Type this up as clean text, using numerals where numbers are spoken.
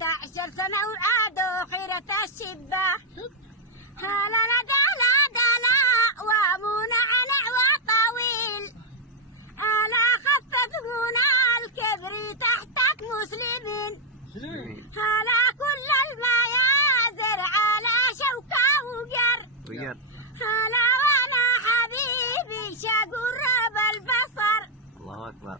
13 سنة والعادوا خيرة الشبة. هلا لا دلا وامونا على وطويل. الا خفف منى الكبر تحتك مسلمين. هلا كل الميازر على شوكة وقر. هلا وانا حبيبي شقرب البصر. الله اكبر.